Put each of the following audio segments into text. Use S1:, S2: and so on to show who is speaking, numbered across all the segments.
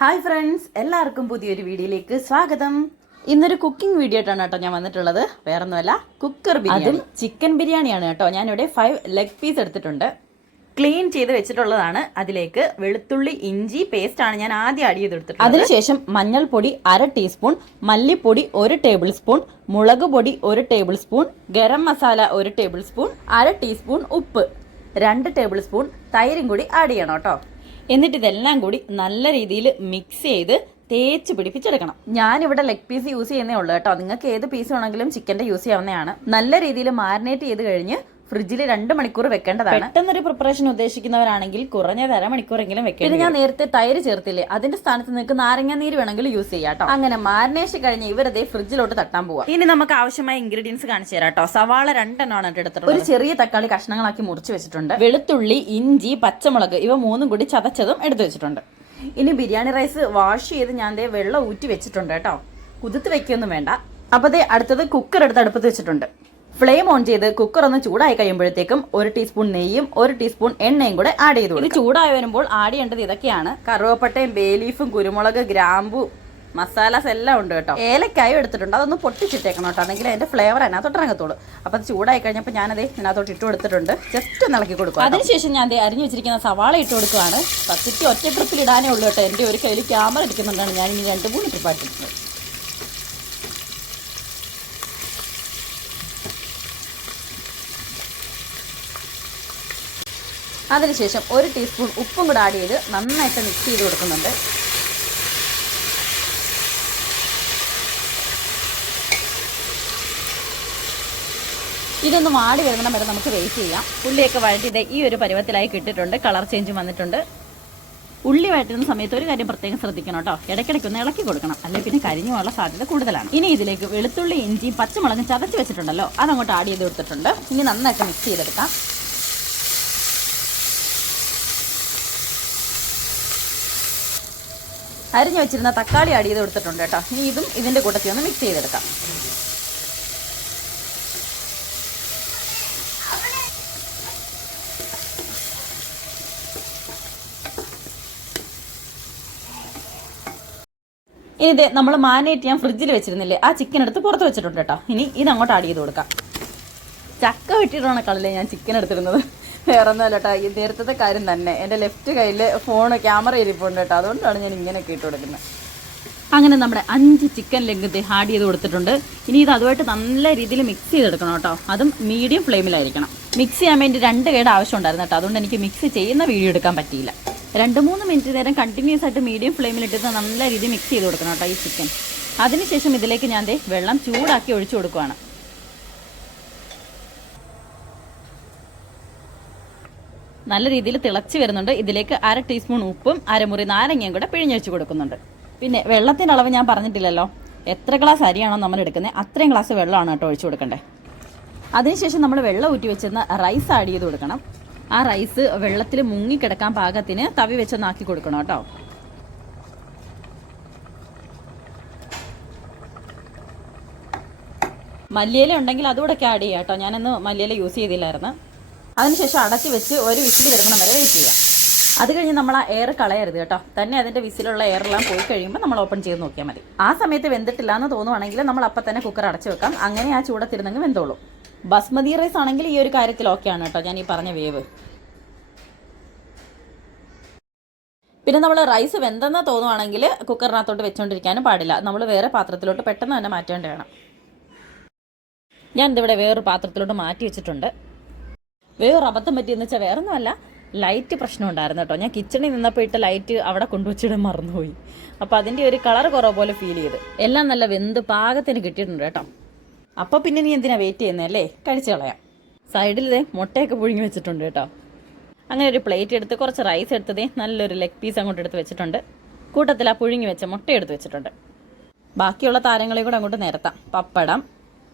S1: Hi friends എല്ലാവർക്കും പുതിയൊരു വീഡിയോയിലേക്ക് സ്വാഗതം. ഇന്നൊരു കുക്കിംഗ് വീഡിയോ ആയിട്ടാണ് കേട്ടോ ഞാൻ വന്നിട്ടുള്ളത്. വേറൊന്നുമല്ല കുക്കർ ബിരിയാണി. ചിക്കൻ ബിരിയാണിയാണ് കേട്ടോ. ഞാനിവിടെ ഫൈവ് ലെഗ് പീസ് എടുത്തിട്ടുണ്ട്. ക്ലീൻ ചെയ്ത് വെച്ചിട്ടുള്ളതാണ്. അതിലേക്ക് വെളുത്തുള്ളി ഇഞ്ചി പേസ്റ്റ് ആണ് ഞാൻ ആദ്യം ആഡ് ചെയ്തെടുത്തത് അതിനുശേഷം മഞ്ഞൾപ്പൊടി അര ടീസ്പൂൺ മല്ലിപ്പൊടി ഒരു ടേബിൾ സ്പൂൺ മുളക് പൊടി ഒരു ടേബിൾ സ്പൂൺ ഗരം മസാല ഒരു ടേബിൾ സ്പൂൺ അര ടീസ്പൂൺ ഉപ്പ്. രണ്ട് ടേബിൾ സ്പൂൺ തൈരും കൂടി ആഡ് ചെയ്യണം കേട്ടോ. എന്നിട്ട് ഇതെല്ലാം കൂടി നല്ല രീതിയിൽ മിക്സ് ചെയ്ത് തേച്ച് പിടിപ്പിച്ചെടുക്കണം. ഞാനിവിടെ ലെഗ് പീസ് യൂസ് ചെയ്യുന്നേ ഉള്ളൂ കേട്ടോ. നിങ്ങൾക്ക് ഏത് പീസ് വേണമെങ്കിലും ചിക്കന്റെ യൂസ് ചെയ്യാവുന്നതാണ്. നല്ല രീതിയിൽ മാരിനേറ്റ് ചെയ്ത് കഴിഞ്ഞ് ഫ്രിഡ്ജിൽ രണ്ട് മണിക്കൂർ വെക്കേണ്ടതാണ്. പെട്ടെന്നൊരു പ്രിപ്പറേഷൻ ഉദ്ദേശിക്കുന്നവരാണെങ്കിൽ കുറഞ്ഞത് അരമണിക്കൂറെങ്കിലും വെക്കണം പിന്നെ ഞാൻ നേരത്തെ തൈര് ചേർത്തില്ലേ അതിന്റെ സ്ഥാനത്ത് നിങ്ങൾക്ക് നാരങ്ങ നീര് വേണമെങ്കിൽ യൂസ് ചെയ്യാം കേട്ടോ അങ്ങനെ മാരിനേഷൻ കഴിഞ്ഞ് ഇവരത് ഫ്രിഡ്ജിലോട്ട് തട്ടാൻ പോവാം. ഇനി നമുക്ക് ആവശ്യമായ ഇൻഗ്രീഡിയൻസ് കാണിച്ചു തരാം കേട്ടോ സവാള രണ്ടെണ്ണമാണ് എടുത്തിട്ടുള്ളത് ഒരു ചെറിയ തക്കാളി കഷ്ണങ്ങളാക്കി മുറിച്ച് വെച്ചിട്ടുണ്ട്. വെളുത്തുള്ളി ഇഞ്ചി പച്ചമുളക് ഇവ മൂന്നും കൂടി ചതച്ചതും എടുത്തു വെച്ചിട്ടുണ്ട്. ഇനി ബിരിയാണി റൈസ് വാഷ് ചെയ്ത് ഞാൻ ദേ വെള്ളം ഊറ്റി വെച്ചിട്ടുണ്ട് കേട്ടോ കുതിർത്ത് വെക്കൊന്നും വേണ്ട. അപ്പൊ ദേ അടുത്തത് കുക്കർ എടുത്ത് അടുപ്പത്ത് വെച്ചിട്ടുണ്ട്. ഫ്ലെയിം ഓൺ ചെയ്ത് കുക്കർ ഒന്ന് ചൂടായി കഴിയുമ്പോഴത്തേക്കും ഒരു ടീസ്പൂൺ നെയ്യും ഒരു ടീസ്പൂൺ എണ്ണയും കൂടെ ആഡ് ചെയ്തു ഇത് ചൂടായി വരുമ്പോൾ ആഡ് ചെയ്യേണ്ടത് ഇതൊക്കെയാണ്. കറുവപ്പട്ടയും ബേലീഫും കുരുമുളക് ഗ്രാമ്പു മസാലാസ് എല്ലാം ഉണ്ട് കേട്ടോ. ഏലക്കായും എടുത്തിട്ടുണ്ട്. അതൊന്ന് പൊട്ടിച്ചിട്ടേക്കണം കേട്ടോ. അല്ലെങ്കിൽ അതിന്റെ ഫ്ലേവർ അതിനകത്തോട്ട് ഇറങ്ങത്തുള്ളൂ. അപ്പോൾ അത് ചൂടായി കഴിഞ്ഞപ്പോൾ ഞാനത് ഇതിനകത്തോട്ട് ഇട്ട് കൊടുത്തിട്ടുണ്ട്. ജസ്റ്റ് ഒന്ന് ഇളക്കി കൊടുക്കും അതിനുശേഷം ഞാൻ അരിഞ്ഞു വെച്ചിരിക്കുന്ന സവാള ഇട്ട് കൊടുക്കുകയാണ് പത്തിട്ട് ഒറ്റ ട്രിപ്പിൽ ഇടാനേ ഉള്ളൂ കേട്ടോ. എന്റെ ഒരു കയ്യിൽ ക്യാമറ എടുക്കുന്നുണ്ടാണ് ഞാൻ ഇനി രണ്ട് മൂന്ന് ട്രിപ്പ് അതിനുശേഷം ഒരു ടീസ്പൂൺ ഉപ്പും കൂടെ ആഡ് ചെയ്ത് നന്നായിട്ട് മിക്സ് ചെയ്ത് കൊടുക്കുന്നുണ്ട്. ഇതൊന്ന് വാടി വരുന്ന വരെ നമുക്ക് വെയിറ്റ് ചെയ്യാം. ഉള്ളിയൊക്കെ വഴറ്റിയത് ഈ ഒരു പരുവത്തിലായി കിട്ടിയിട്ടുണ്ട്. കളർ ചേഞ്ച് വന്നിട്ടുണ്ട്. ഉള്ളി വഴറ്റുന്ന സമയത്ത് ഒരു കാര്യം പ്രത്യേകം ശ്രദ്ധിക്കണം കേട്ടോ. ഇടയ്ക്കിടയ്ക്ക് ഒന്ന് ഇളക്കി കൊടുക്കണം. അല്ലെങ്കിൽ പിന്നെ കരിഞ്ഞു പോകാനുള്ള സാധ്യത കൂടുതലാണ്. ഇനി ഇതിലേക്ക് വെളുത്തുള്ളി ഇഞ്ചിയും പച്ചമുളകും ചതച്ച് വെച്ചിട്ടുണ്ടല്ലോ. അതങ്ങോട്ട് ആഡ് ചെയ്ത് കൊടുത്തിട്ടുണ്ട്. ഇനി നന്നായിട്ട് മിക്സ് ചെയ്തെടുക്കാം. അരിഞ്ഞു വെച്ചിരുന്ന തക്കാളി ആഡ് ചെയ്ത് കൊടുത്തിട്ടുണ്ട് കേട്ടോ. ഇനി ഇതും ഇതിന്റെ കൂട്ടത്തിൽ ഒന്ന് മിക്സ് ചെയ്തെടുക്കാം. ഇനി ഇത് നമ്മൾ മാനേറ്റ് ഞാൻ ഫ്രിഡ്ജിൽ വെച്ചിരുന്നില്ലേ ആ ചിക്കൻ എടുത്ത് പുറത്ത് വെച്ചിട്ടുണ്ട് കേട്ടോ. ഇനി ഇത് അങ്ങോട്ട് ആഡ് ചെയ്ത് കൊടുക്കാം. ചക്ക വെട്ടിയിട്ടാണ് കളല്ലേ ഞാൻ ചിക്കൻ എടുത്തിരുന്നത്. വേറെ ഒന്നുമല്ല കേട്ടോ നേരത്തെ കാര്യം തന്നെ. എന്റെ ലെഫ്റ്റ് കയ്യിൽ ഫോൺ ക്യാമറ ഇരിപ്പുണ്ട് കേട്ടോ അതുകൊണ്ടാണ് ഞാൻ ഇങ്ങനെയൊക്കെ ഇട്ട് കൊടുക്കുന്നത്. അങ്ങനെ നമ്മുടെ അഞ്ച് ചിക്കൻ ലെഗ് ഹാഡ് ചെയ്ത് കൊടുത്തിട്ടുണ്ട്. ഇനി ഇത് അതുമായിട്ട് നല്ല രീതിയിൽ മിക്സ് ചെയ്തെടുക്കണം കേട്ടോ. അതും മീഡിയം ഫ്ലെയിമിലായിരിക്കണം മിക്സ് ചെയ്യാൻ വേണ്ടി രണ്ട് കേട് ആവശ്യം ഉണ്ടായിരുന്നു കേട്ടോ അതുകൊണ്ട് എനിക്ക് മിക്സ് ചെയ്യുന്ന വീഡിയോ എടുക്കാൻ പറ്റിയില്ല. രണ്ട് മൂന്ന് മിനിറ്റ് നേരം കണ്ടിന്യൂസ് ആയിട്ട് മീഡിയം ഫ്ലെയിമിലിട്ടിട്ട് നല്ല രീതിയിൽ മിക്സ് ചെയ്ത് കൊടുക്കണം കേട്ടോ ഈ ചിക്കൻ അതിനുശേഷം ഇതിലേക്ക് ഞാൻ വെള്ളം ചൂടാക്കി ഒഴിച്ചു കൊടുക്കുവാണ്. നല്ല രീതിയിൽ തിളച്ച് വരുന്നുണ്ട്. ഇതിലേക്ക് അര ടീസ്പൂൺ ഉപ്പും അരമുറി നാരങ്ങയും കൂടെ പിഴിഞ്ഞൊഴിച്ച് കൊടുക്കുന്നുണ്ട്. പിന്നെ വെള്ളത്തിന്റെ അളവ് ഞാൻ പറഞ്ഞിട്ടില്ലല്ലോ. എത്ര ഗ്ലാസ് അരിയാണോ നമ്മൾ എടുക്കുന്നത് അത്രയും ഗ്ലാസ് വെള്ളമാണ് കേട്ടോ ഒഴിച്ചു കൊടുക്കേണ്ടത് അതിനുശേഷം നമ്മൾ വെള്ളം ഊറ്റി വെച്ചിരുന്ന റൈസ് ആഡ് ചെയ്ത് കൊടുക്കണം. ആ റൈസ് വെള്ളത്തിൽ മുങ്ങിക്കിടക്കാൻ പാകത്തിന് തവി വെച്ചൊന്നാക്കി കൊടുക്കണം കേട്ടോ. മല്ലിയില ഉണ്ടെങ്കിൽ അതുകൂടെ ഒക്കെ ആഡ് ചെയ്യാം കേട്ടോ. ഞാനന്ന് മല്ലിയില യൂസ് ചെയ്തില്ലായിരുന്നു. അതിനുശേഷം അടച്ചു വെച്ച് ഒരു വിസിൽ വരുമ്പോൾ വരെ വെയിറ്റ് ചെയ്യാം അത് കഴിഞ്ഞ് നമ്മൾ ആ എയർ കളയരുത് കേട്ടോ. തന്നെ അതിന്റെ വിസിലുള്ള എയറെല്ലാം പോയി കഴിയുമ്പോൾ നമ്മൾ ഓപ്പൺ ചെയ്ത് നോക്കിയാൽ മതി. ആ സമയത്ത് വെന്തിട്ടില്ല എന്ന് തോന്നുവാണെങ്കിൽ നമ്മൾ അപ്പം തന്നെ കുക്കർ അടച്ചു വെക്കാം. അങ്ങനെ ആ ചൂടത്തിരുന്നെങ്കിൽ വെന്തോളൂ. ബസ്മതി റൈസ് ആണെങ്കിൽ ഈ ഒരു കാര്യത്തിൽ ഓക്കെയാണ് കേട്ടോ. ഞാൻ ഈ പറഞ്ഞ വേവ്. പിന്നെ നമ്മൾ റൈസ് വെന്തെന്ന് തോന്നുവാണെങ്കിൽ കുക്കറിനകത്തോട്ട് വെച്ചുകൊണ്ടിരിക്കാനും പാടില്ല. നമ്മൾ വേറെ പാത്രത്തിലോട്ട് പെട്ടെന്ന് തന്നെ മാറ്റേണ്ടതാണ്. ഞാൻ ഇതിവിടെ വേറൊരു പാത്രത്തിലോട്ട് മാറ്റി വെച്ചിട്ടുണ്ട്. വേറൊരു അബദ്ധം പറ്റിയെന്ന് വെച്ചാൽ വേറെ ഒന്നുമല്ല ലൈറ്റ് പ്രശ്നം ഉണ്ടായിരുന്നു കേട്ടോ. ഞാൻ കിച്ചണിൽ നിന്നപ്പോൾ ഇട്ട ലൈറ്റ് അവിടെ കൊണ്ടുവച്ചിടാൻ മറന്നുപോയി. അപ്പോൾ അതിന്റെ ഒരു കളർ കുറവ് പോലെ ഫീൽ ചെയ്ത്. എല്ലാം നല്ല വെന്ത് പാകത്തിന് കിട്ടിയിട്ടുണ്ട് കേട്ടോ. അപ്പോൾ പിന്നെ നീ എന്തിനാ വെയിറ്റ് ചെയ്യുന്നതല്ലേ കഴിച്ചു കളയാം. സൈഡിൽ മുട്ടയൊക്കെ പുഴുങ്ങി വെച്ചിട്ടുണ്ട് കേട്ടോ. അങ്ങനെ ഒരു പ്ലേറ്റ് എടുത്ത് കുറച്ച് റൈസ് എടുത്തതേ നല്ലൊരു ലെഗ് പീസ് അങ്ങോട്ട് എടുത്ത് വെച്ചിട്ടുണ്ട്. കൂട്ടത്തിൽ ആ പുഴുങ്ങി വെച്ച മുട്ട എടുത്ത് വെച്ചിട്ടുണ്ട്. ബാക്കിയുള്ള താരങ്ങളെയും കൂടെ അങ്ങോട്ട് നിരത്താം. പപ്പടം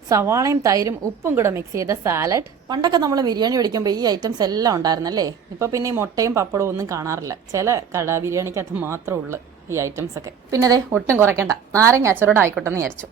S1: സവാളയും തൈരും ഉപ്പും കൂടെ മിക്സ് ചെയ്ത സാലഡ് പണ്ടൊക്കെ നമ്മൾ ബിരിയാണി മേടിക്കുമ്പോൾ ഈ ഐറ്റംസ് എല്ലാം ഉണ്ടായിരുന്നല്ലേ? ഇപ്പോൾ പിന്നെ ഈ മുട്ടയും പപ്പടവും ഒന്നും കാണാറില്ല. ചില കട ബിരിയാണിക്കകത്ത് മാത്രമേ ഉള്ളൂ ഈ ഐറ്റംസ് ഒക്കെ. പിന്നെ അതെ ഒട്ടും കുറയ്ക്കണ്ട. നാരങ്ങ അച്ചറോടായിക്കോട്ടെ എന്ന് വിചാരിച്ചു.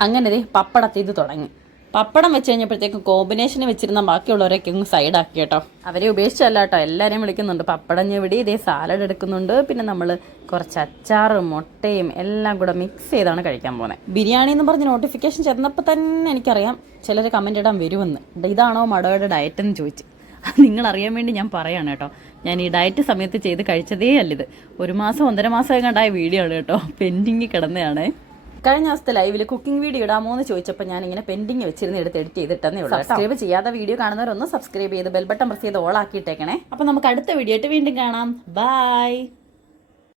S1: അങ്ങനെ ദേ പപ്പടത്തിൽ ഇത് തുടങ്ങി. പപ്പടം വെച്ച് കഴിഞ്ഞപ്പോഴത്തേക്കും കോമ്പിനേഷന് വെച്ചിരുന്ന ബാക്കിയുള്ളവരൊക്കെ ഒന്ന് സൈഡാക്കി കേട്ടോ. അവരെ ഉപേക്ഷിച്ചല്ല കേട്ടോ. എല്ലാവരെയും വിളിക്കുന്നുണ്ട്. പപ്പടം ഞെവിടി ഇതേ സാലഡ് എടുക്കുന്നുണ്ട്. പിന്നെ നമ്മൾ കുറച്ച് അച്ചാറും മുട്ടയും എല്ലാം കൂടെ മിക്സ് ചെയ്താണ് കഴിക്കാൻ പോകുന്നത് ബിരിയാണി എന്ന് പറഞ്ഞ് നോട്ടിഫിക്കേഷൻ ചെന്നപ്പോൾ തന്നെ എനിക്കറിയാം ചിലർ കമന്റ് ഇടാൻ വരുമെന്ന്. ഇതാണോ മടോയുടെ ഡയറ്റ് എന്ന് ചോദിച്ചു. നിങ്ങൾ അറിയാൻ വേണ്ടി ഞാൻ പറയാണ് കേട്ടോ. ഞാൻ ഈ ഡയറ്റ് സമയത്ത് ചെയ്ത് കഴിച്ചതേ അല്ലിത് ഒരു മാസം ഒന്നര മാസം കണ്ടായ വീഡിയോ ആണ് കേട്ടോ. പെൻഡിങ് കിടന്നതാണ്. കഴിഞ്ഞ ദിവസത്തെ ലൈവിൽ കുക്കിംഗ് വീഡിയോ ഇടാമോ എന്ന് ചോദിച്ചപ്പോൾ ഞാൻ ഇങ്ങനെ പെൻഡിങ് വെച്ചിരുന്ന് എടുത്ത് എഡിറ്റ് ചെയ്തിട്ടെന്നേ ഉള്ളൂ. സബ്സ്ക്രൈബ് ചെയ്യാത്ത വീഡിയോ കാണുന്നവരൊന്ന് സബ്സ്ക്രൈബ് ചെയ്ത് ബെൽ ബട്ടൺ പ്രസ് ചെയ്ത് ഓൾ ആക്കിയിട്ടേക്കണേ. അപ്പോൾ നമുക്ക് അടുത്ത വീഡിയോ ആയിട്ട് വീണ്ടും കാണാം. ബൈ